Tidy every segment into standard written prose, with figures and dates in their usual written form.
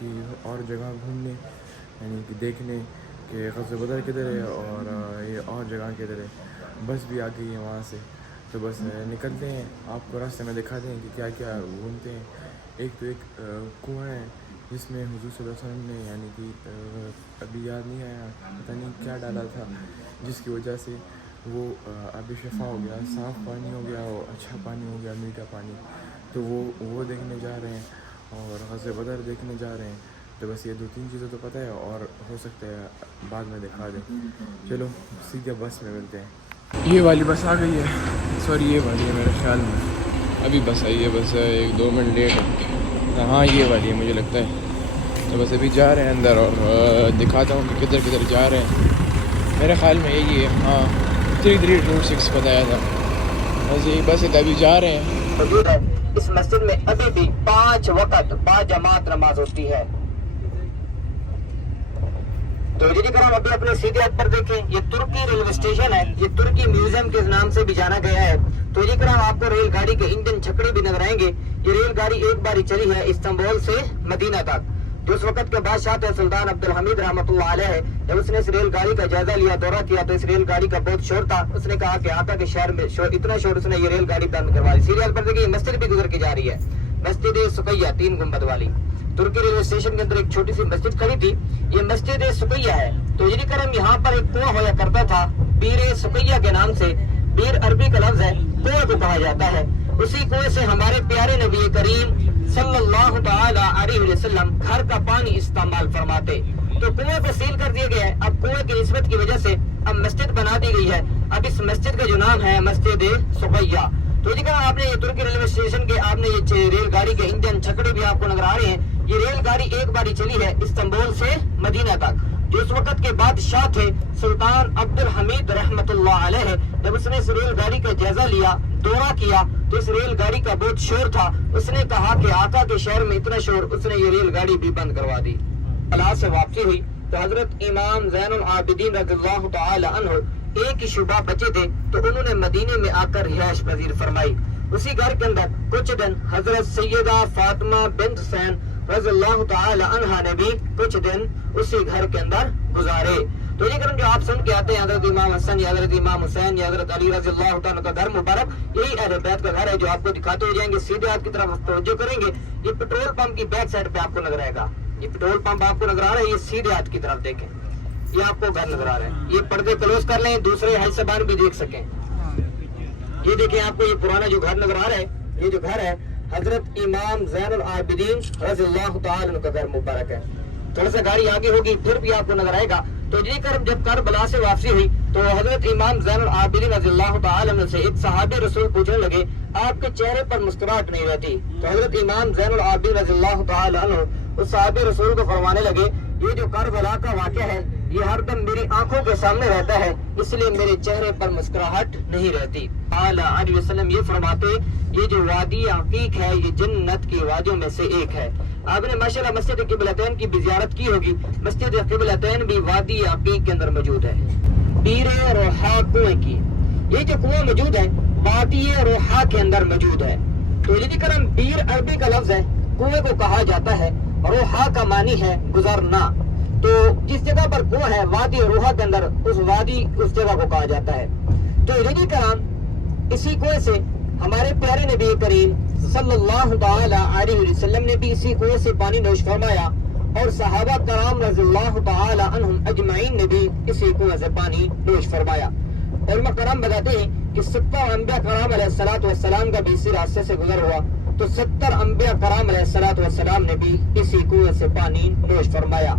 کہ اور جگہ گھومنے یعنی کہ دیکھنے کہ غزوہ بدر کدھر ہے اور یہ اور جگہ کدھر ہے. بس بھی آ گئی ہے وہاں سے تو بس نکلتے ہیں, آپ کو راستے میں دکھاتے ہیں کہ کیا کیا گھومتے ہیں. ایک تو ایک کنواں ہے جس میں حضور صلی اللہ علیہ وسلم نے یعنی کہ ابھی یاد نہیں آیا پتہ نہیں کیا ڈالا تھا جس کی وجہ سے وہ آب شفا ہو گیا, صاف پانی ہو گیا, وہ اچھا پانی ہو گیا, میٹھا پانی. تو وہ دیکھنے جا رہے ہیں اور غزوہ بدر دیکھنے جا رہے ہیں. تو بس یہ 2-3 چیزیں تو پتہ ہے اور ہو سکتا ہے بعد میں دکھا دیں. چلو سیدھے بس میں ملتے ہیں. یہ والی بس آ گئی ہے, سوری یہ والی ہے میرے خیال میں, ابھی بس آئی ہے, بس 1-2 منٹ لیٹ ہے. ہاں یہ والی ہے مجھے لگتا ہے. تو بس ابھی جا رہے ہیں اندر اور دکھاتا ہوں کہ کدھر کدھر جا رہے ہیں. میرے خیال میں یہی ہے, ہاں 3326 بتایا تھا. بس یہی بس ابھی جا رہے ہیں. موجود ہے. اس مسجد میں ابھی بھی 5 وقت با جماعت نماز ہوتی ہے. تو جی کرام ابھی اپنے سیدھے ہاتھ پر دیکھیں, یہ ترکی ریلوے اسٹیشن ہے, یہ ترکی میوزیم کے نام سے بھی جانا گیا ہے. تو جی کرام آپ کو ریل گاڑی کے انجن چھکڑے بھی نظر آئیں گے. یہ ریل گاڑی ایک باری چلی ہے استنبول سے مدینہ تک. جو اس وقت کے بادشاہ تھے سلطان عبد الحمید رحمۃ اللہ علیہ, جب اس نے اس ریل گاڑی کا جائزہ لیا, دورہ کیا, تو اس ریل گاڑی کا بہت شور تھا. اس نے کہا کہ آقا کے شہر میں اتنا شور, اس نے یہ ریل گاڑی بند کروا دی. سیریل پر دیکھیے یہ مسجد بھی گزر کے جا رہی ہے, مسجد سقیہ 3 گنبد والی. ترکی ریلوے اسٹیشن کے اندر ایک چھوٹی سی مسجد کھڑی تھی, یہ مسجد سقیہ ہے. تو یہ کرم یہاں پر ایک کنواں ہوا کرتا تھا بیر سقیہ کے نام سے. بیر عربی کا لفظ ہے, کنواں کو کہا جاتا ہے. اسی کنویں سے ہمارے پیارے نبی کریم صلی اللہ تعالی علیہ وسلم گھر کا پانی استعمال فرماتے. تو کنویں کو سیل کر دیا گیا ہے. اب کنویں کی نسبت کی وجہ سے اب مسجد بنا دی گئی ہے. اب اس مسجد کا جو نام ہے مسجد سقیہ. تو جی کہا آپ نے یہ ترکی ریلوے اسٹیشن کے آپ نے یہ ریل گاڑی کے انجن چھکڑے بھی آپ کو نظر آ رہے ہیں. یہ ریل گاڑی ایک باری چلی ہے استنبول سے مدینہ تک. جو اس وقت کے بادشاہ تھے سلطان عبد الحمید رحمۃ اللہ علیہ, جب اس نے اس ریل گاڑی کا جائزہ لیا, دورہ کیا, تو اس ریل گاڑی کا بہت شور تھا. اس نے کہا کہ آقا کے شہر میں اتنا شور, اس نے یہ ریل گاڑی بھی بند کروا دی. اللہ سے واپسی ہوئی تو حضرت امام زین العابدین رضی اللہ تعالی عنہ ایک ہی شعبہ بچے تھے, تو انہوں نے مدینے میں آ کر رہائش پذیر فرمائی. اسی گھر کے اندر کچھ دن حضرت سیدہ فاطمہ بنت حسین رضی اللہ تعالی عنہا نے بھی کچھ دن اسی گھر کے اندر گزارے. تو یہ کرم جو آپ سن کے آتے ہیں حضرت امام حسن یا حضرت امام حسین یا حضرت علی رضی اللہ تعالیٰ کا گھر مبارک, یہی اہل بیت کا گھر ہے جو آپ کو دکھاتے ہو جائیں گے. سیدھے ہاتھ کی طرف توجہ کریں گے, یہ پیٹرول پمپ کی بیک سائڈ پہ آپ کو نظر آئے گا. یہ پیٹرول پمپ آپ کو نظر آ رہا ہے, یہ سیدھے ہاتھ کی طرف دیکھیں, یہ آپ کو گھر نظر آ رہا ہے. یہ پردے کلوز کر لیں, دوسرے حج سبان بھی دیکھ سکیں. یہ دیکھیں آپ کو یہ پرانا جو گھر نظر آ رہا ہے, یہ جو گھر ہے حضرت امام زین العابدین رضی اللہ تعالی عنہ کا گھر مبارک ہے. تھوڑا سا گاڑی آگے ہوگی پھر بھی آپ کو نظر آئے گا. تو جی کرم جب کربلا سے واپسی ہوئی تو حضرت امام زین العابدین رضی اللہ تعالی عنہ سے ایک صحابی رسول پوچھنے لگے, آپ کے چہرے پر مسکراہٹ نہیں رہتی. تو حضرت امام زین العابدین رضی اللہ تعالی عنہ اس صحابی رسول کو فرمانے لگے, یہ جو کربلا کا واقعہ ہے یہ ہر دم میری آنکھوں کے سامنے رہتا ہے, اس لیے میرے چہرے پر مسکراہٹ نہیں رہتی. علیہ وسلم یہ فرماتے, یہ جو وادی عقیق ہے یہ جنت کی وادیوں میں سے ایک ہے. آپ نے ماشاءاللہ مسجد قبلتین کی بھی زیارت کی ہوگی. مسجد قبلتین بھی وادی عقیق کے اندر موجود ہے. بیر روحا کنویں کی, یہ جو کنواں موجود ہے وادی روحا کے اندر موجود ہے. تو یہ کرم بیر عربی کا لفظ ہے, کنویں کو کہا جاتا ہے. روحا کا معنی ہے گزرنا. تو جس جگہ پر کنواں ہے وادی روحا کے اندر, اس وادی اس جگہ کو کہا جاتا ہے. تو یہ کرام اسی کنویں سے ہمارے پیارے نبی کریم صلی اللہ تعالی علیہ وسلم نے بھی اسی کنویں سے پانی نوش فرمایا, اور صحابہ کرام رضی اللہ تعالی عنہم اجمعین نے بھی اسی کنویں سے پانی نوش فرمایا. علماء کرام بتاتے ہیں کہ 70 انبیاء کرام علیہ الصلوۃ والسلام کا بھی اسی راستے سے گزر ہوا, تو 70 انبیاء کرام علیہ الصلوۃ والسلام نے بھی اسی کنویں سے پانی نوش فرمایا.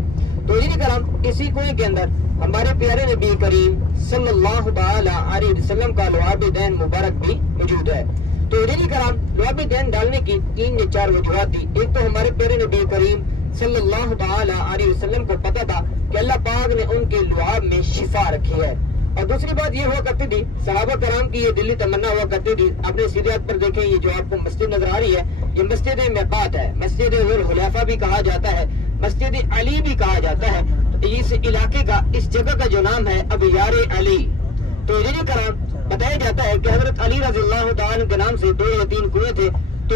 تو یہ کرام اسی کنویں کے اندر ہمارے پیارے نبی کریم صلی اللہ تعالی علیہ وسلم کا لعاب دین مبارک بھی موجود ہے. تو یہ کرام لعاب دین ڈالنے کی 3 یا 4 وجوہات دی. ایک تو ہمارے پیارے نبی کریم صلی اللہ تعالی علیہ وسلم کو پتا تھا کہ اللہ پاک نے ان کے لعاب میں شفا رکھی ہے. اور دوسری بات یہ ہوا کرتی تھی, صحابہ کرام کی یہ دلی تمنا ہوا کرتی تھی. اپنے سیدھے ہاتھ پر دیکھیں, یہ جو آپ کو مسجد نظر آ رہی ہے یہ مسجد میقات ہے. مسجد ذو الخلیفہ بھی کہا جاتا ہے, مسجد علی بھی کہا جاتا ہے. اس علاقے کا, اس جگہ کا جو نام ہے ابیار علی. تو یہ کرام بتایا جاتا ہے کہ حضرت علی رضی اللہ تعالیٰ کے نام سے 2 یا 3 کنویں تھے. تو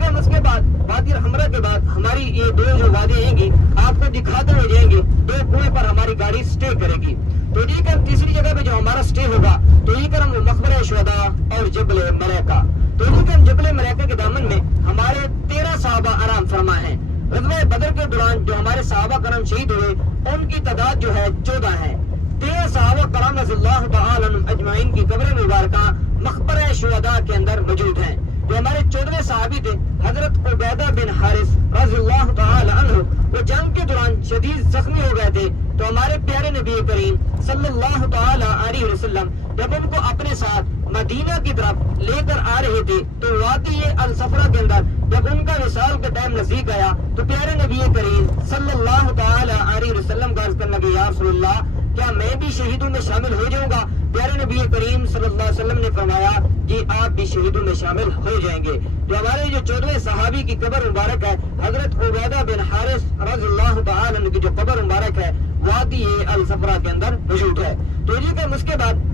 ہم اس کے بعد وادی الحمرا کے بعد ہماری یہ دو جو وادی آئیں گی آپ کو دکھاتے ہوئے جائیں گے. 2 کنویں پر ہماری گاڑی سٹے کرے گی. تو جی ہم تیسری جگہ پہ جو ہمارا سٹے ہوگا تو یہ ہم مقبرہ شہداء اور جبل ملیکہ. تو جی ہم جبل ملیکہ کے دامن میں ہمارے 13 صحابہ آرام فرما ہیں. غزوہ بدر کے دوران جو ہمارے صحابہ کرام شہید ہوئے ان کی تعداد جو ہے 14 ہے. 13 صحابہ کرام رضی اللہ تعالی عنہم اجمعین کی قبر مبارکہ مقبرہ شہداء کے اندر موجود ہیں. جو ہمارے 14 صحابی تھے حضرت عبیدہ بن حارث رضی اللہ تعالی عنہ وہ جنگ کے دوران شدید زخمی ہو گئے تھے. تو ہمارے پیارے نبی کریم صلی اللہ تعالی علیہ وسلم جب ان کو اپنے ساتھ مدینہ کی طرف لے کر آ رہے تھے تو وادی الصفرا کے اندر جب ان کا وصال کا ٹائم نزدیک آیا تو پیارے نبی کریم صلی اللہ تعالی علیہ وسلم کا عرض کرنے لگے یا رسول اللہ کیا میں بھی شہیدوں میں شامل ہو جاؤں گا؟ پیارے نبی کریم صلی اللہ علیہ وسلم نے فرمایا جی آپ بھی شہیدوں میں شامل ہو جائیں گے. تو ہمارے جو 14 صحابی کی قبر مبارک ہے حضرت عبیدہ بن حارث رضی اللہ تعالی عنہ کی جو قبر مبارک ہے وادی الصفرا کے اندر موجود ہے. تو یہ کہ اس کے بعد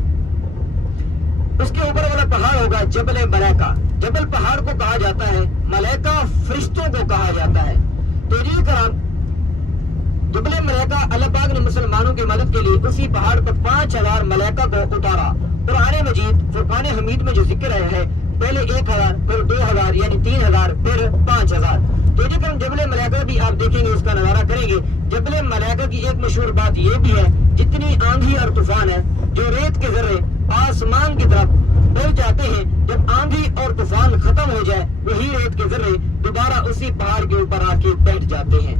اس کے اوپر والا پہاڑ ہوگا جبل ملیکہ. جبل پہاڑ کو کہا جاتا ہے ملیکہ فرشتوں کو کہا جاتا ہے. تو یہ کرام جبل ملیکہ اللہ پاک نے مسلمانوں کی مدد کے لیے اسی پہاڑ پر 5000 ملیکہ کو اتارا. قرآن مجید فرقان حمید میں جو ذکر ہے پہلے 1000 پھر 2000 یعنی 3000 پھر 5000. تو یہ کہ جبل ملیکہ بھی آپ دیکھیں گے اس کا نظارہ کریں گے. جبل ملیکہ کی ایک مشہور بات یہ بھی ہے جتنی آندھی اور طوفان ہے جو ریت کے ذرے آسمان کی طرف اڑ جاتے ہیں جب آندھی اور طوفان ختم ہو جائے وہی ریت کے ذرے دوبارہ اسی پہاڑ کے اوپر آ کے بیٹھ جاتے ہیں.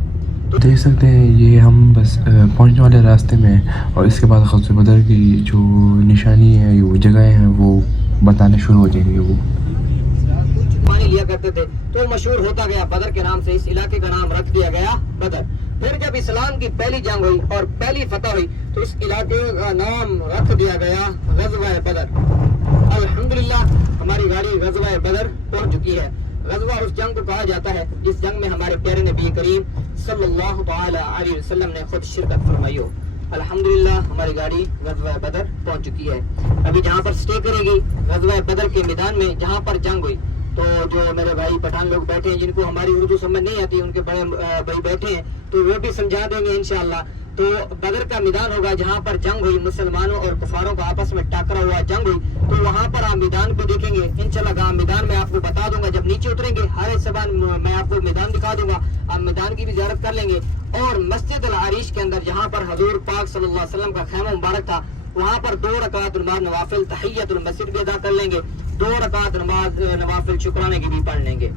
دیکھ سکتے ہیں یہ ہم بس پہنچنے والے راستے میں اور اس کے بعد غزوہ بدر کی جو نشانی ہے وہ جگہیں ہیں وہ بتانے شروع ہو جائیں گے. وہ پانی لیا کرتے تھے تو مشہور ہوتا گیا بدر کے نام سے اس علاقے کا نام رکھ دیا گیا بدر. پھر جب اسلام کی پہلی جنگ ہوئی اور پہلی فتح ہوئی تو اس علاقے کا نام رکھ دیا گیا غزوہ بدر. الحمدللہ ہماری گاڑی غزوہ بدر پہنچ چکی ہے. غزوہ اس جنگ کو کہا جاتا ہے جس جنگ میں ہمارے پیارے نبی کریم صلی اللہ تعالی علیہ وسلم نے خود شرکت فرمائی ہو. الحمدللہ ہماری گاڑی غزوہ بدر پہنچ چکی ہے. ابھی جہاں پر سٹے کرے گی غزوہ بدر کے میدان میں جہاں پر جنگ ہوئی تو جو میرے بھائی پٹھان لوگ بیٹھے ہیں جن کو ہماری اردو سمجھ نہیں آتی ان کے بڑے بھائی بیٹھے ہیں تو وہ بھی سمجھا دیں گے انشاءاللہ. تو بدر کا میدان ہوگا جہاں پر جنگ ہوئی مسلمانوں اور کفاروں کا آپس میں ٹاکرا ہوا جنگ ہوئی تو وہاں پر آپ میدان کو دیکھیں گے انشاءاللہ. میدان میں آپ کو بتا دوں گا جب نیچے اتریں گے ہر زبان میں آپ کو میدان دکھا دوں گا. آپ میدان کی بھی زیارت کر لیں گے. اور مسجد العریش کے اندر جہاں پر حضور پاک صلی اللہ علیہ وسلم کا خیمہ مبارک تھا وہاں پر 2 رکعت نماز نوافل تحیت المسجد بھی ادا کر لیں گے. 2 رکعت نماز نوافل شکرانے کی بھی پڑھ لیں گے.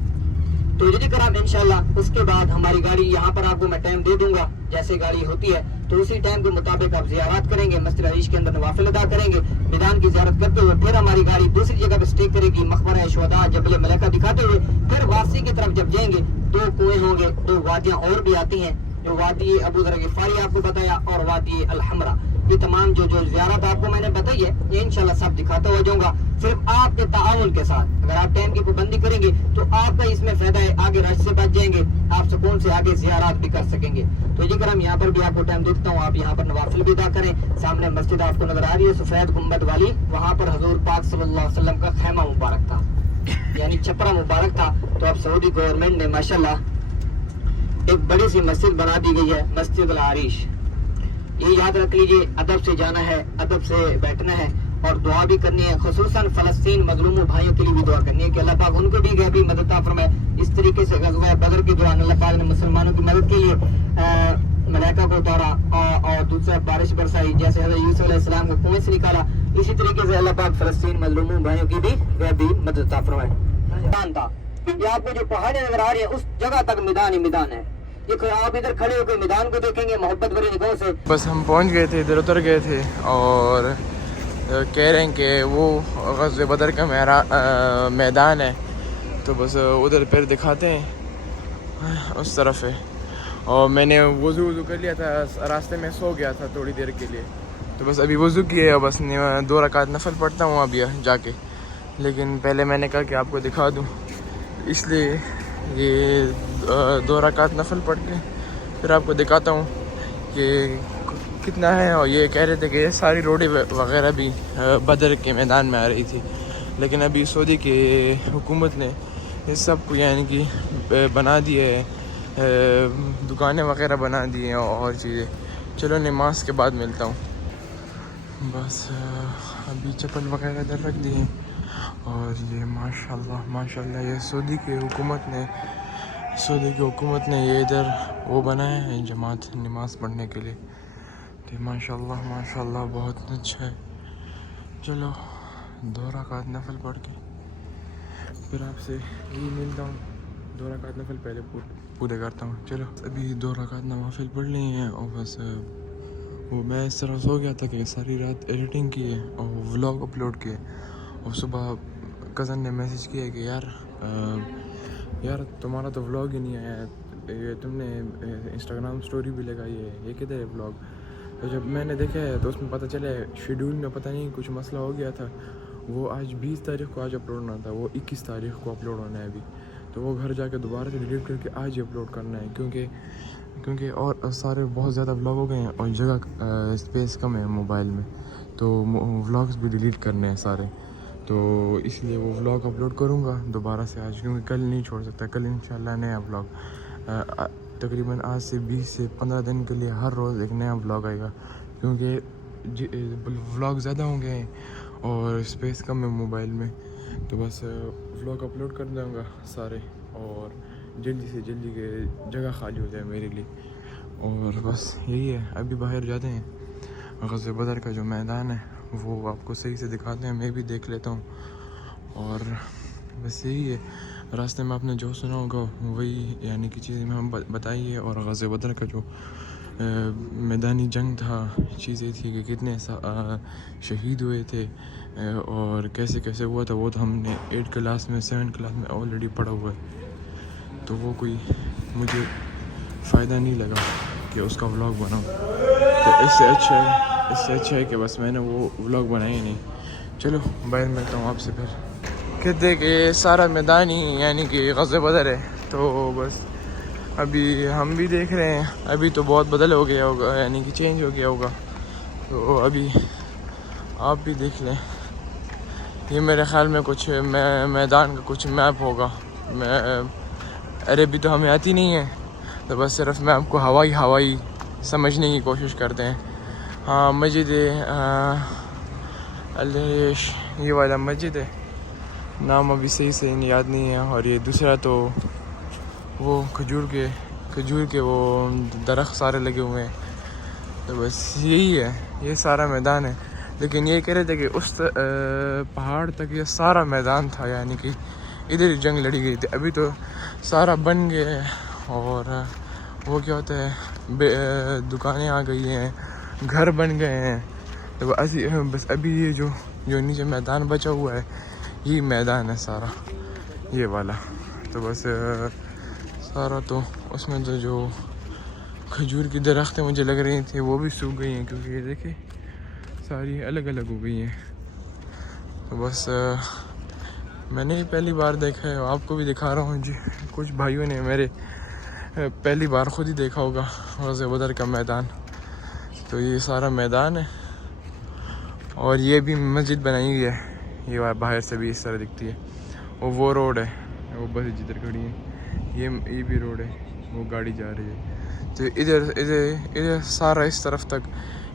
تو جی کرام انشاءاللہ اس کے بعد ہماری گاڑی یہاں پر آپ کو میں ٹائم دے دوں گا جیسے گاڑی ہوتی ہے تو اسی ٹائم کے مطابق آپ زیارات کریں گے مسجد عریش کے اندر نوافل ادا کریں گے. میدان کی زیارت کرتے ہوئے پھر ہماری گاڑی دوسری جگہ پہ سٹے کرے گی مقبرہ شہداء جبل ملیکہ دکھاتے ہوئے پھر واپسی کی طرف جب جائیں گے 2 کنویں ہوں گے 2 وادیاں اور بھی آتی ہیں جو وادی ابو ذر غفاری آپ کو بتایا اور وادی الحمرا. یہ تمام جو زیارت آپ کو میں نے بتائی ہے یہ انشاءاللہ سب دکھاتا ہو جاؤں گا صرف آپ کے تعاون کے ساتھ. اگر آپ ٹائم کی پابندی کریں گے تو آپ کا اس میں فائدہ ہے آگے رش سے بچ جائیں گے آپ سکون سے آگے زیارات بھی کر سکیں گے. تو یہ کرم یہاں پر بھی آپ کو ٹائم دیکھتا ہوں آپ یہاں پر نوافل بھی ادا کریں. سامنے مسجد آپ کو نظر آ رہی ہے سفید گنبد والی وہاں پر حضور پاک صلی اللہ علیہ وسلم کا خیمہ مبارک تھا یعنی چھپرا مبارک تھا. تو اب سعودی گورنمنٹ نے ماشاءاللہ ایک بڑی سی مسجد بنا دی گئی ہے مسجد العریش. یہ یاد رکھ لیجئے ادب سے جانا ہے ادب سے بیٹھنا ہے اور دعا بھی کرنی ہے خصوصاً فلسطین مظلوم بھائیوں کے لیے بھی دعا کرنی ہے کہ اللہ پاک ان کو بھی غیبی مدد عطا فرمائے. اس طریقے سے غزوہ بدر کے دوران اللہ پاک نے مسلمانوں کی مدد کے لیے ملائکہ کو اتارا اور دوسرا بارش برسائی جیسے حضرت یوسف علیہ السلام کو کنویں سے نکالا. اسی طریقے سے اللہ پاک فلسطین مظلوم بھائیوں کی بھی غیبی مدد عطا فرمائے. یہ آپ کو جو پہاڑیں نظر آ رہی ہیں اس جگہ تک میدان ہی میدان ہے. دیکھو آپ ادھر کھڑے ہو کے میدان کو دیکھیں گے محبت بھری نگاہوں سے. بس ہم پہنچ گئے تھے ادھر اتر گئے تھے اور کہہ رہے ہیں کہ وہ غزوہ بدر کا میدان ہے تو بس ادھر پھر دکھاتے ہیں اس طرف ہے. اور میں نے وضو کر لیا تھا راستے میں سو گیا تھا تھوڑی دیر کے لیے تو بس ابھی وضو کیے اور بس 2 رکعت نفل پڑھتا ہوں ابھی جا کے. لیکن پہلے میں نے کہا کہ آپ کو دکھا دوں اس لیے یہ 2 رکعت نفل پڑھ کے پھر آپ کو دکھاتا ہوں کہ کتنا ہے. اور یہ کہہ رہے تھے کہ یہ ساری روڈیں وغیرہ بھی بدر کے میدان میں آ رہی تھی لیکن ابھی سعودی کی حکومت نے یہ سب کو یعنی کہ بنا دیے دکانیں وغیرہ بنا دی ہیں اور چیزیں. چلو نماز کے بعد ملتا ہوں. بس ابھی چپل وغیرہ ادھر رکھ دی ہیں. اور یہ ماشاء اللہ یہ سعودی کی حکومت نے یہ ادھر وہ بنایا ہے جماعت نماز پڑھنے کے لیے. تو ماشاء اللہ بہت اچھا ہے. چلو 2 رکعت نفل پڑھ کے پھر آپ سے یہی ملتا ہوں. 2 رکعت نفل پہلے پورے کرتا ہوں. چلو ابھی 2 رکعت نوافل پڑھ لی ہیں اور بس وہ میں اس طرح سو گیا تھا کہ ساری رات ایڈیٹنگ کی ہے اور ولاگ اپلوڈ کیے. اور صبح کزن نے میسیج کیا کہ یار تمہارا تو ولاگ ہی نہیں آیا, یہ تم نے انسٹاگرام سٹوری بھی لگائی ہے, یہ کدھر ہے ولاگ. تو جب میں نے دیکھا ہے تو اس میں پتہ چلا ہے شیڈول میں پتہ نہیں کچھ مسئلہ ہو گیا تھا. وہ آج 20 تاریخ کو آج اپلوڈ ہونا تھا, وہ 21 تاریخ کو اپلوڈ ہونا ہے ابھی. تو وہ گھر جا کے دوبارہ سے ڈیلیٹ کر کے آج ہی اپلوڈ کرنا ہے کیونکہ اور سارے بہت زیادہ ولاگ ہو گئے ہیں اور جگہ اسپیس کم ہے موبائل میں, تو ولاگس بھی ڈیلیٹ کرنے ہیں سارے. تو اس لیے وہ ولاگ اپلوڈ کروں گا دوبارہ سے آج, کیونکہ کل نہیں چھوڑ سکتا. کل انشاءاللہ نیا ولاگ تقریباً آج سے 20 سے 15 دن کے لیے ہر روز ایک نیا ولاگ آئے گا, کیونکہ ولاگ زیادہ ہوں گے اور اسپیس کم ہے موبائل میں. تو بس ولاگ اپلوڈ کر دوں گا سارے اور جلدی سے جلدی کے جگہ خالی ہو جائے میرے لیے. اور بس یہی ہے. ابھی باہر جاتے ہیں, غزوہ بدر کا جو میدان ہے وہ آپ کو صحیح سے دکھاتے ہیں, میں بھی دیکھ لیتا ہوں. اور بس یہی ہے. راستے میں آپ نے جو سنا ہوگا وہی یعنی کہ چیزیں میں ہم بتائی ہے. اور غزوہ بدر کا جو میدانی جنگ تھا, چیزیں تھی کہ کتنے شہید ہوئے تھے اور کیسے ہوا تھا, وہ تو ہم نے 8 کلاس میں 7 کلاس میں آلریڈی پڑھا ہوا ہے. تو وہ کوئی مجھے فائدہ نہیں لگا کہ اس کا ولاگ بناؤں. تو اس سے اچھا ہے کہ بس میں نے وہ ولاگ بنایا ہی نہیں. چلو باہر ملتا ہوں آپ سے پھر. کہتے کہ سارا میدان ہی یعنی کہ غزوہ بدر ہے. تو بس ابھی ہم بھی دیکھ رہے ہیں, ابھی تو بہت بدل ہو گیا ہوگا یعنی کہ چینج ہو گیا ہوگا. تو ابھی آپ بھی دیکھ لیں. یہ میرے خیال میں کچھ میدان کا کچھ میپ ہوگا. عربی تو ہمیں آتی نہیں ہے, تو بس صرف میں آپ کو ہوائی سمجھنے کی کوشش کرتے ہیں. ہاں مسجد یہ والا مسجد ہے, نام ابھی صحیح سے یاد نہیں ہے. اور یہ دوسرا تو وہ کھجور کے وہ درخت سارے لگے ہوئے ہیں. تو بس یہی ہے, یہ سارا میدان ہے. لیکن یہ کہہ رہے تھے کہ اس پہاڑ تک یہ سارا میدان تھا, یعنی کہ ادھر ہی جنگ لڑی گئی تھی. ابھی تو سارا بن گیا ہے اور وہ کیا ہوتا ہے دکانیں آ گئی ہیں, گھر بن گئے ہیں. تو بس ابھی یہ جو نیچے میدان بچا ہوا ہے یہی میدان ہے سارا, یہ والا. تو بس سارا تو اس میں تو جو کھجور کی درختیں مجھے لگ رہی تھیں وہ بھی سوکھ گئی ہیں, کیونکہ یہ دیکھیں ساری الگ الگ ہو گئی ہیں. تو بس میں نے پہلی بار دیکھا ہے, آپ کو بھی دکھا رہا ہوں جی. کچھ بھائیوں نے میرے پہلی بار خود ہی دیکھا ہوگا غزوہ بدر کا میدان. تو یہ سارا میدان ہے اور یہ بھی مسجد بنائی ہوئی ہے, یہ باہر سے بھی اس طرح دکھتی ہے. اور وہ روڈ ہے, وہ بس جدھر کھڑی ہے یہ بھی روڈ ہے, وہ گاڑی جا رہی ہے. تو ادھر سارا اس طرف تک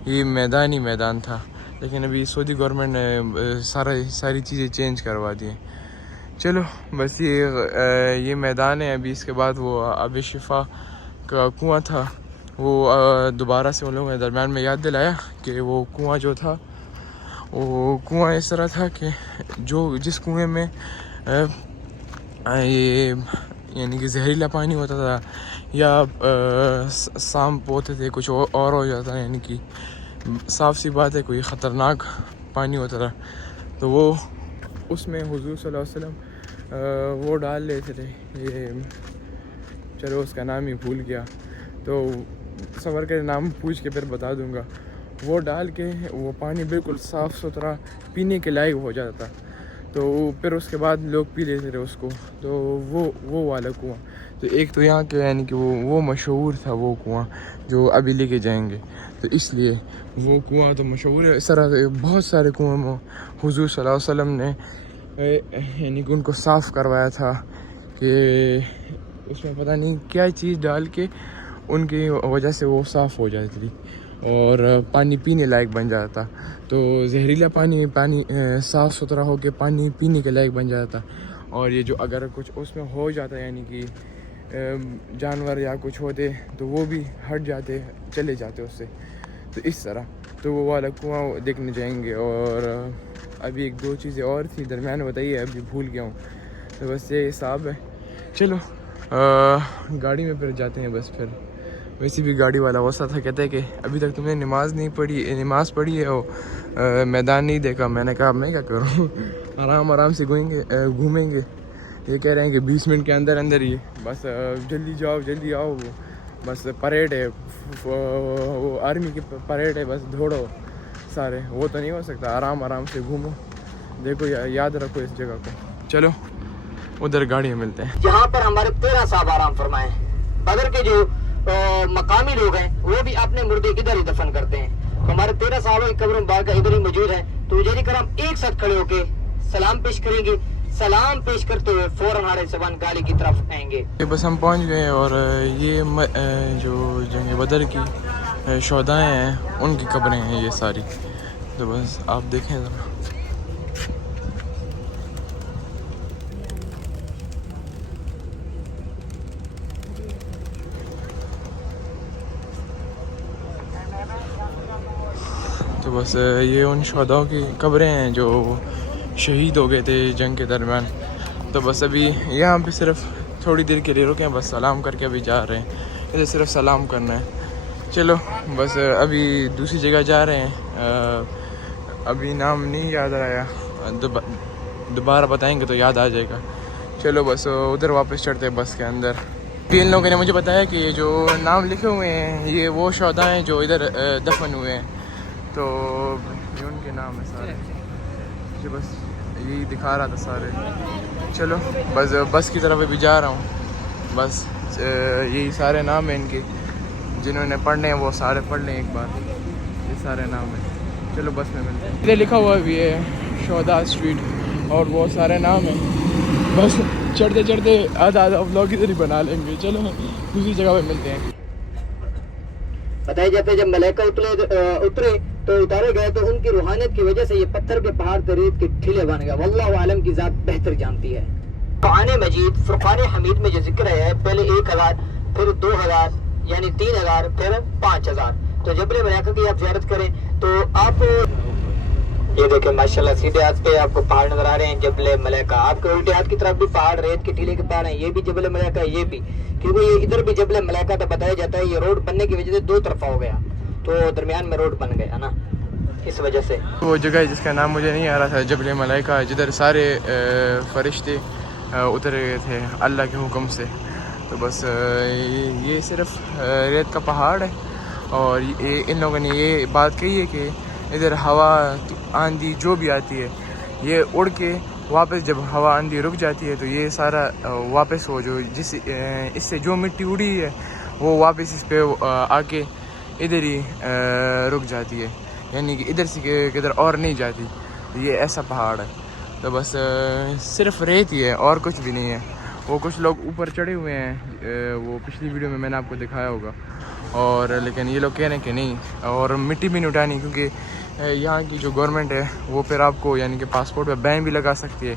یہ میدان ہی میدان تھا. لیکن ابھی سعودی گورنمنٹ نے ساری چیزیں چینج کروا دی ہیں. چلو بس یہ میدان ہے. ابھی اس کے بعد وہ آب شفا کا کنواں تھا, وہ دوبارہ سے ان لوگوں نے درمیان میں یاد دلایا کہ وہ کنواں جو تھا وہ کنواں اس طرح تھا کہ جس کنویں میں یہ یعنی کہ زہریلا پانی ہوتا تھا یا سانپ ہوتے تھے, کچھ اور ہو جاتا, یعنی کہ صاف سی بات ہے کوئی خطرناک پانی ہوتا تھا. تو وہ اس میں حضور صلی اللہ علیہ وسلم وہ ڈال لیتے تھے, یہ چلو اس کا نام ہی بھول گیا, تو صبر کے نام پوچھ کے پھر بتا دوں گا. وہ ڈال کے وہ پانی بالکل صاف ستھرا پینے کے لائق ہو جاتا تھا. تو پھر اس کے بعد لوگ پی لیتے تھے اس کو. تو وہ والا کنواں, تو ایک تو یہاں کے یعنی کہ وہ مشہور تھا وہ کنواں جو ابھی لے کے جائیں گے. تو اس لیے وہ کنواں تو مشہور ہے. اس طرح سے بہت سارے کنواں حضور صلی اللہ علیہ وسلم نے یعنی کہ ان کو صاف کروایا تھا کہ اس میں پتہ نہیں کیا چیز ڈال کے ان کی وجہ سے وہ صاف ہو جاتی تھی اور پانی پینے لائق بن جاتا. تو زہریلا پانی صاف ستھرا ہو کے پانی پینے کے لائق بن جاتا. اور یہ جو اگر کچھ اس میں ہو جاتا یعنی کہ جانور یا کچھ ہوتے تو وہ بھی ہٹ جاتے چلے جاتے اس سے. تو اس طرح تو وہ والا کنواں دیکھنے جائیں گے. اور ابھی ایک دو چیزیں اور تھی درمیان بتائیے, ابھی بھول گیا ہوں. تو بس یہ حساب ہے. چلو گاڑی میں پھر جاتے ہیں. بس پھر ویسے بھی گاڑی والا غصہ تھا, کہتے ہیں کہ ابھی تک تم نے نماز پڑھی ہے اور میدان نہیں دیکھا. میں نے کہا میں کیا کروں, آرام سے گھومیں گے. یہ کہہ رہے ہیں کہ 20 منٹ کے اندر ہی بس جلدی جاؤ جلدی آؤ, بس پریڈ ہے, وہ آرمی کی پریڈ ہے, بس دوڑو سارے. وہ تو نہیں ہو سکتا, آرام سے گھومو. دیکھو یاد رکھو اس جگہ کو. چلو ادھر گاڑی میں ملتے ہیں. یہاں پر ہمارے 13 صاحب آرام فرمائے. بدر کے جو مقامی لوگ ہیں وہ بھی اپنے مردے ادھر ہی دفن کرتے ہیں. ہمارے 13 صحابہ کی قبر مبارکہ ادھر ہی موجود ہے. تو جیسے کرام ایک ساتھ کھڑے ہو کے سلام پیش کریں گے. سلام پیش کرتے ہوئے فوراً ہمارے زبان گالی کی طرف آئیں گے. بس ہم پہنچ گئے. اور یہ جو جنگ بدر کی شہدائیں ہیں ان کی قبریں ہیں یہ ساری. تو بس آپ دیکھیں ذرا. تو بس یہ ان شہداؤں کی قبریں ہیں جو شہید ہو گئے تھے جنگ کے درمیان. تو بس ابھی یہاں پہ صرف تھوڑی دیر کے لیے رکیں, بس سلام کر کے ابھی جا رہے ہیں. ادھر صرف سلام کرنا ہے. چلو بس ابھی دوسری جگہ جا رہے ہیں. ابھی نام نہیں یاد آیا, دوبارہ بتائیں گے تو یاد آ جائے گا. چلو بس ادھر واپس چڑھتے ہیں بس کے اندر. ان لوگوں نے مجھے بتایا کہ یہ جو نام لکھے ہوئے ہیں یہ وہ شہداء ہیں جو ادھر دفن ہوئے ہیں. تو یہ ان کے نام ہیں سارے. مجھے بس یہی دکھا رہا تھا سارے. چلو بس کی طرف ابھی جا رہا ہوں. بس یہی سارے نام ہیں ان کے, جنہوں نے پڑھنے ہیں وہ سارے پڑھ لیں ایک بار. یہ سارے نام ہیں. چلو بس میں ملتے ہیں. ادھر لکھا ہوا بھی ہے شہداء اسٹریٹ اور وہ سارے نام ہیں. بس چڑھتے آدھا ولاگ ادھر ہی بنا لیں گے. چلو دوسری جگہ پہ ملتے ہیں. بتایا جاتا ہے جب ملائکہ اترے تو اتارے گئے تو ان کی روحانیت کی وجہ سے یہ پتھر کے پہاڑ سے ریت کے ٹھیلے بن گئے. واللہ عالم کی ذات بہتر جانتی ہے. قرآن مجید فرقان حمید میں جو ذکر ہے پہلے 1000 پھر 2000 یعنی 3000 پھر 5000. تو جبل ملائکہ کی آپ زیارت کریں تو آپ یہ دیکھیں ماشاءاللہ سیدھے ہاتھ پہ آپ کو پہاڑ نظر آ رہے ہیں جبل ملائکہ. آپ کے الٹے ہاتھ کی طرف بھی پہاڑ ریت کے ٹیلے کے پہاڑ ہیں, یہ بھی جبل ملائکہ ہے. یہ بھی کیونکہ یہ ادھر بھی جبل ملائکہ تھا. بتایا جاتا ہے یہ روڈ بننے کی وجہ سے 2 طرفہ ہو گیا تو درمیان میں روڈ بن گیا نا, اس وجہ سے. وہ جگہ جس کا نام مجھے نہیں آ رہا تھا جبل ملائکہ, جدھر سارے فرشتے اترے گئے تھے اللہ کے حکم سے. تو بس یہ صرف ریت کا پہاڑ ہے. اور ان لوگوں نے یہ بات کہی ہے کہ ادھر ہوا آندھی جو بھی آتی ہے یہ اڑ کے واپس جب ہوا آندھی رک جاتی ہے تو یہ سارا واپس ہو جو اس سے جو مٹی اڑی ہے وہ واپس اس پہ آ کے ادھر ہی رک جاتی ہے, یعنی کہ ادھر سے کدھر اور نہیں جاتی. یہ ایسا پہاڑ ہے. تو بس صرف ریت ہی ہے اور کچھ بھی نہیں ہے. وہ کچھ لوگ اوپر چڑھے ہوئے ہیں, وہ پچھلی ویڈیو میں نے آپ کو دکھایا ہوگا. اور لیکن یہ لوگ کہہ رہے ہیں کہ نہیں, اور مٹی بھی نہیں اٹھانی کیونکہ یہاں کی جو گورنمنٹ ہے وہ پھر آپ کو یعنی کہ پاسپورٹ پہ بین بھی لگا سکتی ہے,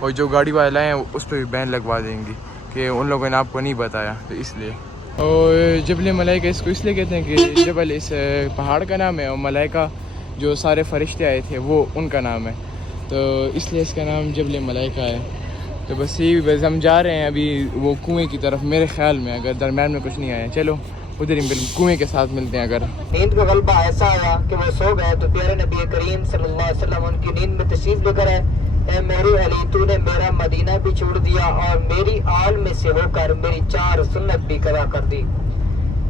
اور جو گاڑی والے لائے ہیں اس پہ بھی بین لگوا دیں گی کہ ان لوگوں نے آپ کو نہیں بتایا. تو اس لیے اور جبل ملائکہ اس کو اس لیے کہتے ہیں کہ جبل اس پہاڑ کا نام ہے اور ملائکہ جو سارے فرشتے آئے تھے وہ ان کا نام ہے. تو اس لیے اس کا نام جبل ملائکہ ہے. تو بس یہ بس ہم جا رہے ہیں ابھی وہ کنویں کی طرف میرے خیال میں, اگر درمیان میں کچھ نہیں آیا. چلو ادھر ہی کنویں کے ساتھ ملتے ہیں. اگر نیند کا غلبہ ایسا آیا کہ وہ سو گئے تو پیارے نبی کریم صلی اللہ علیہ وسلم ان کی نیند میں تشریف لے کر ہے, اے میرے علی تو نے میرا مدینہ بھی چھوڑ دیا اور میری آل میں سے ہو کر میری 4 سنت بھی قضا کر دی.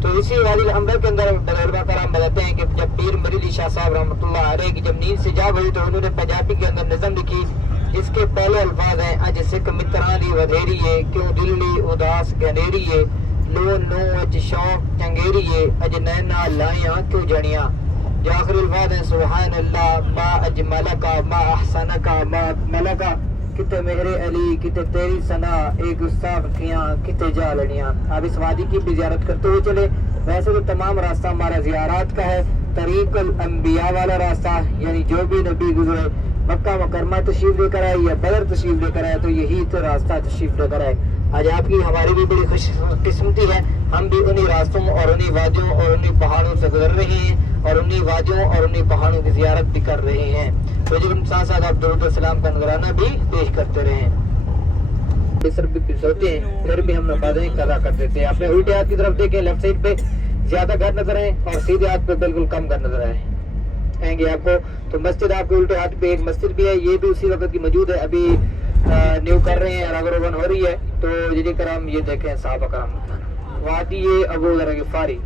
تو اسی وادی الانبیاء کے اندر تجربہ کرام بتاتے ہیں کہ جب پیر مریدی شاہ صاحب رحمۃ اللہ علیہ کی جب نیند سے جاگ ہوئی تو انہوں نے پنجابی کے اندر نظم لکھی جس کے پہلے الفاظ ہیں اج سکھ مترانی ودھیریے کیوں دلی اداس گھنیریے لو نو اج شوق چنگیریے اج نینا لائیاں کیوں جڑیاں. جو آخری الفاظ ہیں سبحان اللہ ما اجملکا ما احسنکا ما ملکا, کتے مہر علی کتے تیری ثنا ایک گستاخ کیاں کتے جا لڑیاں. آپ اس وادی کی بھی زیارت کرتے ہوئے چلے. ویسے تو تمام راستہ ہمارا زیارات کا ہے, طریق الانبیاء والا راستہ, یعنی جو بھی نبی گزرے مکہ مکرمہ تشریف لے کر آئے یا بدر تشریف لے کر آئے تو یہی تو راستہ تشریف لے کر آئے. آج آپ کی ہماری بھی بڑی خوش قسمتی ہے, ہم بھی انہی راستوں اور انہی وادیوں اور انہی پہاڑوں سے گزر رہے ہیں اور انہی وادیوں اور انہی پہاڑوں کی زیارت بھی کر رہے ہیں. تو جب ساتھ ساتھ آپ درود و سلام کا نذرانہ بھی پیش کرتے رہے ہیں. سر بھی سوتے ہیں پھر بھی ہم نمازیں قضا کر دیتے ہیں. اپنے الٹے ہاتھ کی طرف دیکھیں, لیفٹ سائڈ پہ زیادہ گھر نظر آئیں اور سیدھے ہاتھ پہ بالکل کم گھر نظر آئیں گے آپ کو. تو مسجد آپ کے الٹے ہاتھ پہ ایک مسجد بھی ہے, یہ بھی اسی وقت کی موجود ہے, ابھی نیو کر رہے ہیں, رگ روغن ہو رہی ہے. تو جی کرام یہ دیکھیں صحابہ کرام, وادی ابو ذر غفاری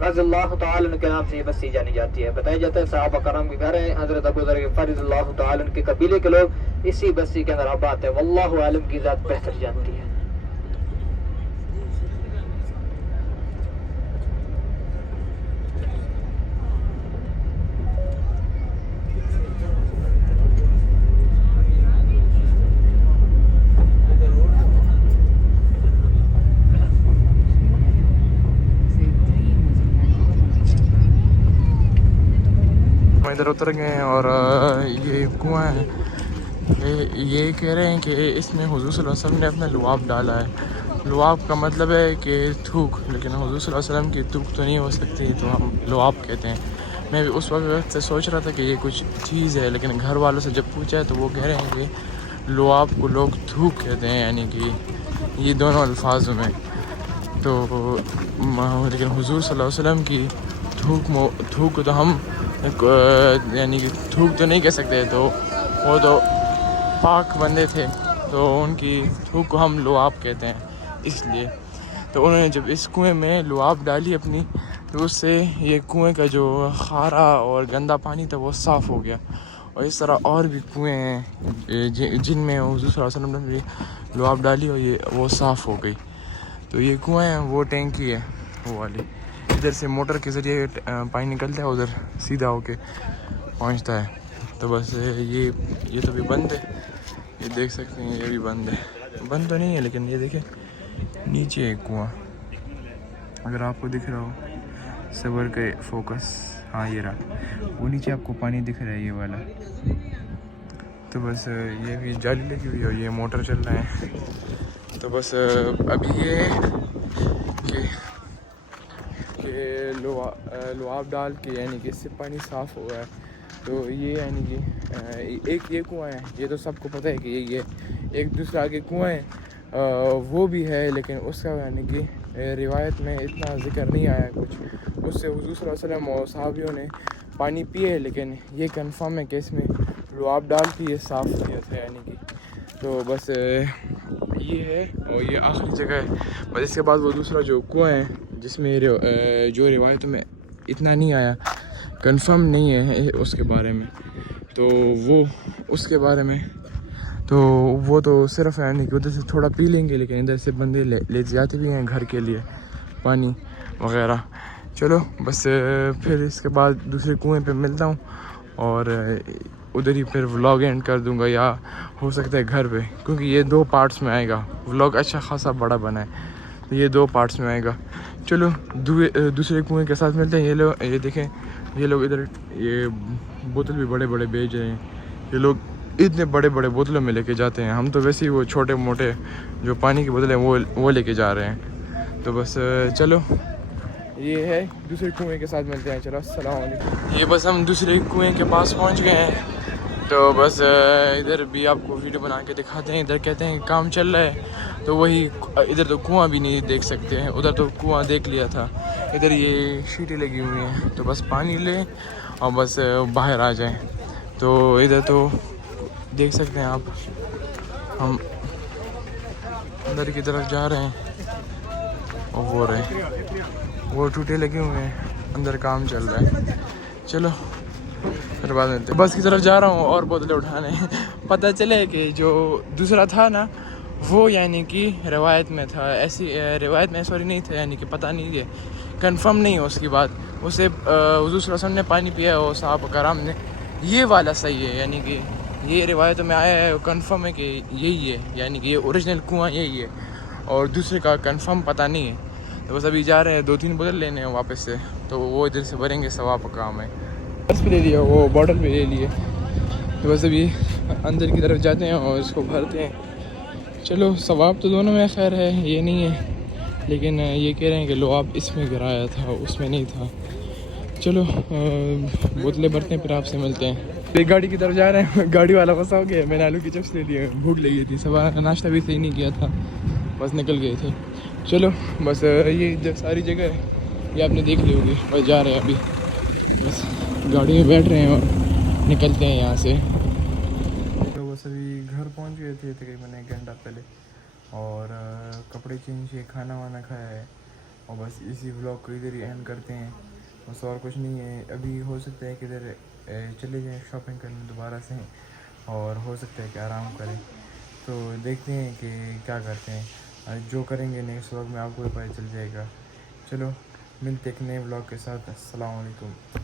رضی اللہ تعالیٰ عنہ کے نام سے یہ بستی جانی جاتی ہے. بتایا جاتا ہے صحابہ کرام کے گھر ہیں, حضرت ابو ذر غفاری رضی اللہ تعالیٰ عنہ کے قبیلے کے لوگ اسی بستی کے اندر آباد ہے. واللہ عالم کی ذات بہتر جانتی ہے. ادھر اتر گئے ہیں اور یہ کنواں ہے. یہ کہہ رہے ہیں کہ اس میں حضور صلی اللہ علیہ وسلم نے اپنا لعاب ڈالا ہے. لعاب کا مطلب ہے کہ تھوک, لیکن حضور صلی اللہ علیہ وسلم کی تھوک تو نہیں ہو سکتی, تو ہم لعاب کہتے ہیں. میں بھی اس وقت سے سوچ رہا تھا کہ یہ کچھ چیز ہے, لیکن گھر والوں سے جب پوچھا ہے تو وہ کہہ رہے ہیں کہ لعاب کو لوگ تھوک کہتے ہیں, یعنی کہ یہ دونوں الفاظوں میں. تو لیکن حضور صلی اللہ علیہ وسلم کی تھوک کو تو ہم یعنی کہ تھوک تو نہیں کہہ سکتے, تو وہ تو پاک بندے تھے, تو ان کی تھوک کو ہم لعاب کہتے ہیں اس لیے. تو انہوں نے جب اس کنویں میں لعاب ڈالی اپنی, تو اس سے یہ کنویں کا جو خارا اور گندا پانی تھا وہ صاف ہو گیا. اور اس طرح اور بھی کنویں ہیں جن میں حضور صلی اللہ علیہ وسلم نے لعاب ڈالی اور وہ صاف ہو گئی. تو یہ کنویں ہیں, وہ ٹینکی ہے وہ والی, ادھر سے موٹر کے ذریعے پانی نکلتا ہے, ادھر سیدھا ہو کے پہنچتا ہے. تو بس یہ تو بھی بند ہے, یہ دیکھ سکتے ہیں یہ بھی بند ہے. بند تو نہیں ہے لیکن یہ دیکھیں نیچے ایک کنواں, اگر آپ کو دکھ رہا ہو صبر کے فوکس, ہاں یہ رہا, وہ نیچے آپ کو پانی دکھ رہا ہے یہ والا. تو بس یہ بھی جالی لگی ہوئی ہے اور یہ موٹر چل رہا ہے. تو بس ابھی یہ کہ لعاب ڈال کے یعنی کہ اس سے پانی صاف ہوا ہے. تو یہ یعنی کہ ایک یہ کنواں ہے, یہ تو سب کو پتہ ہے کہ یہ ایک دوسرا آگے کنواں ہے, وہ بھی ہے, لیکن اس کا یعنی کہ روایت میں اتنا ذکر نہیں آیا کچھ. اس سے حضور صلی اللہ علیہ وسلم اور صحابیوں نے پانی پیے, لیکن یہ کنفرم ہے کہ اس میں لعاب ڈال کے یہ صاف کیا تھا یعنی کہ. تو بس یہ ہے اور یہ آخری جگہ ہے. بس اس کے بعد وہ دوسرا جو کنواں ہے جس میں جو روایتوں میں اتنا نہیں آیا, کنفرم نہیں ہے اس کے بارے میں, تو وہ اس کے بارے میں تو وہ تو صرف یعنی کہ ادھر سے تھوڑا پی لیں گے, لیکن ادھر سے بندے لے جاتے بھی ہیں گھر کے لیے پانی وغیرہ. چلو بس پھر اس کے بعد دوسرے کنویں پہ ملتا ہوں اور ادھر ہی پھر ولاگ اینڈ کر دوں گا, یا ہو سکتا ہے گھر پہ, کیونکہ یہ 2 پارٹس میں آئے گا. ولاگ اچھا خاصا بڑا بنا ہے, تو یہ 2 پارٹس میں آئے گا. چلو دوسرے کنویں کے ساتھ ملتے ہیں. یہ دیکھیں یہ لوگ ادھر یہ بوتل بھی بڑے بڑے بیچ رہے ہیں. یہ لوگ اتنے بڑے بڑے بوتلوں میں لے کے جاتے ہیں, ہم تو ویسے ہی وہ چھوٹے موٹے جو پانی کی بوتلیں وہ لے کے جا رہے ہیں. تو بس چلو یہ ہے دوسرے کنویں کے ساتھ ملتے ہیں. چلو السلام علیکم. یہ بس ہم دوسرے کنویں کے پاس پہنچ گئے ہیں. تو بس ادھر بھی آپ کو ویڈیو بنا کے دکھاتے ہیں. ادھر کہتے ہیں کام چل رہا ہے, تو وہی ادھر تو کنواں بھی نہیں دیکھ سکتے ہیں, ادھر تو کنواں دیکھ لیا تھا. ادھر یہ شیٹیں لگی ہوئی ہیں, تو بس پانی لیں اور بس باہر آ جائیں. تو ادھر تو دیکھ سکتے ہیں آپ, ہم اندر کی طرف جا رہے ہیں اور وہ ٹوٹے لگے ہوئے ہیں, اندر کام چل رہا ہے. چلو پھر بعد میں بس کی طرف جا رہا ہوں اور بوتلیں اٹھانے. پتہ چلے کہ جو دوسرا تھا نا وہ یعنی کہ روایت میں تھا, ایسی روایت میں سوری نہیں تھا, یعنی کہ پتہ نہیں ہے, کنفرم نہیں ہے اس کی بات. اسے حضور صلی اللہ علیہ وسلم نے پانی پیا اور صحابہ کرام نے. یہ والا صحیح ہے, یعنی کہ یہ روایتوں میں آیا ہے کنفرم ہے کہ یہی ہے، یعنی کہ یہ اوریجنل کنواں یہی ہے اور دوسرے کا کنفرم پتہ نہیں ہے. تو بس ابھی جا رہے ہیں 2-3 بوتل لینے ہیں واپس سے، تو وہ ادھر سے بھریں گے، ثواب کا کام ہے. بس بھی لے لیا، وہ باٹل بھی لے لیے، تو بس ابھی اندر کی طرف جاتے ہیں اور اس کو بھرتے ہیں. چلو ثواب تو دونوں میں خیر ہے، یہ نہیں ہے، لیکن یہ کہہ رہے ہیں کہ لو آپ اس میں گرایا تھا، اس میں نہیں تھا. چلو بوتلیں بھرتے ہیں، پھر آپ سے ملتے ہیں. ایک گاڑی کی طرف جا رہے ہیں، گاڑی والا پھنسا ہو گیا. میں نے آلو کی چپس لے لیے، بھوک لگی تھی، صبح ناشتہ بھی صحیح نہیں کیا تھا، بس نکل گئے تھے. چلو بس یہ جو ساری جگہ ہے یہ آپ نے دیکھ لی ہوگی. بس جا رہے ہیں ابھی، بس گاڑی میں بیٹھ رہے ہیں اور نکلتے ہیں یہاں سے. تو بس ابھی گھر پہنچ گئے تھے تقریباً 1 گھنٹہ پہلے، اور کپڑے چینج کیے، کھانا وانا کھایا ہے، اور بس اسی ولاگ کو ادھر ہی اینڈ کرتے ہیں. بس اور کچھ نہیں ہے. ابھی ہو سکتا ہے کہ ادھر چلے جائیں شاپنگ کرنے دوبارہ سے، اور ہو سکتا ہے کہ آرام کریں. تو دیکھتے ہیں کہ کیا کرتے ہیں. جو کریں گے نیکسٹ ولاگ میں آپ کو بھی پتہ چل جائے گا. چلو ملتے ایک نئے ولاگ کے ساتھ. السلام علیکم.